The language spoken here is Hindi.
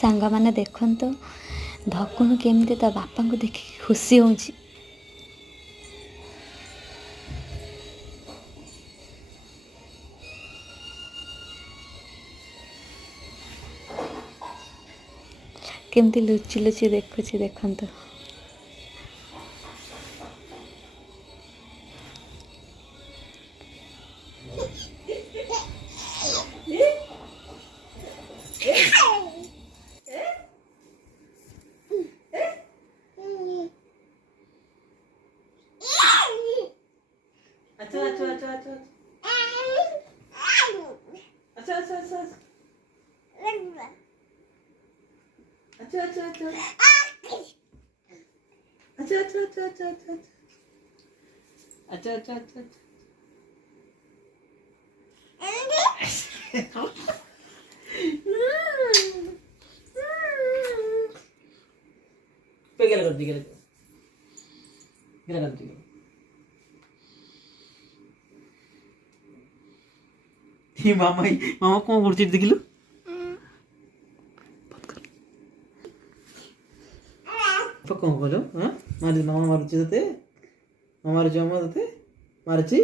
सांग मैंने देखो धकुनु केमती ता बापा को देखी खुशी हो केमती लुचि लुचि देखुची देखो। अच्छा अच्छा अच्छा अच्छा अच्छा अच्छा अच्छा अच्छा अच्छा अच्छा अच्छा अच्छा अच्छा अच्छा अच्छा अच्छा अच्छा अच्छा पे गेला करती गेला गेला करती मामा मामा कौन करती देखिलु कौन करो हाँ मारी मामा मारुची तते मामा मारुची मामा तते मारुची